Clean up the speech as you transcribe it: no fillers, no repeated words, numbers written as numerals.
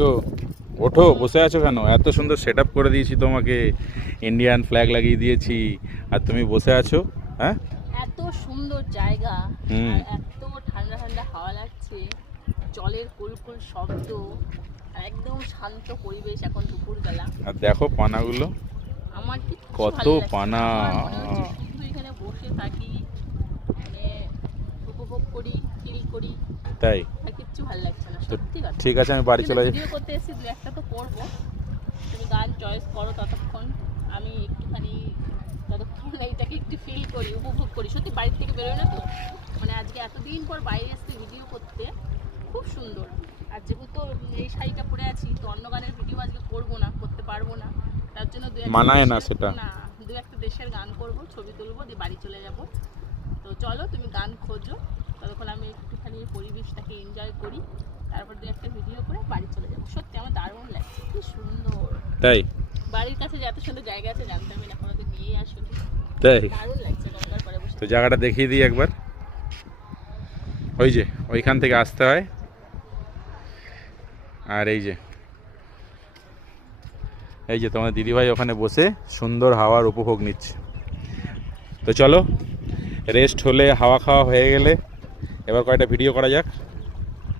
গো, ওঠো, বসে আছো কেন? এত সুন্দর সেট আপ করে দিয়েছি তোমাকে, ইন্ডিয়ান ফ্ল্যাগ লাগিয়ে দিয়েছি, আর তুমি বসে আছো? হ্যাঁ, এত সুন্দর জায়গা হুম। আর এত ঠান্ডা ঠান্ডা হাওয়া লাগছে, জলের কুলকুল শব্দ, আর একদম শান্ত পরিবেশ এখন দুপুরবেলা। আর দেখো পানাগুলো, আমার কিচ্ছু কত ভালো লাগছে না। পানা! আমার মনে হচ্ছে শুধু এখানে বসে থাকি, মানে উপভোগ করি, ফিল করি। তাই আর কিচ্ছু ভালো লাগছে না, তো সত্যি কথা। ঠিক আছে, আমি বাড়ি চলে যাই। ভিডিও করতে এসেছি, দু একটা তো করবো। তুমি গান চয়েস করো, ততক্ষণ আমি একটুখানি এইটাকে একটু ফিল করি, উপভোগ করি। সত্যি বাড়ির থেকে বেরোয় না তো, মানে আজকে এতদিন পর বাইরে এসে ভিডিও করতে খুব সুন্দর। আর যেহেতু এই শাড়িটা পরে আছি, তো অন্য গানের ভিডিও আজকে করবো না, করতে পারবো না। তার জন্য মানায় না সেটা। দু একটা দেশের গান করব, ছবি তুলবো, দিয়ে বাড়ি চলে যাব। তো চলো তুমি গান খোঁজো, ততক্ষণ আমি একটুখানি পরিবেশটাকে এনজয় করি, তারপর দু একটা ভিডিও করে বাড়ি চলে যাবো। সত্যি আমার দারুণ লাগছে, কি সুন্দর। তাই বাড়ির কাছে যে এত সুন্দর জায়গা আছে জানতামই না, কোনোদিন নিয়ে আসলে। তাই দারুণ লাগছে গঙ্গার পরে বসে। তো জায়গাটা দেখিয়ে দিই একবার। ওই যে ওইখান থেকে আসতে হয়, আর এই যে তোমার দিদিভাই ওখানে বসে সুন্দর হাওয়ার উপভোগ নিচ্ছে। তো চলো, রেস্ট হলে, হাওয়া খাওয়া হয়ে গেলে, এবার কয়টা ভিডিও করা যাক।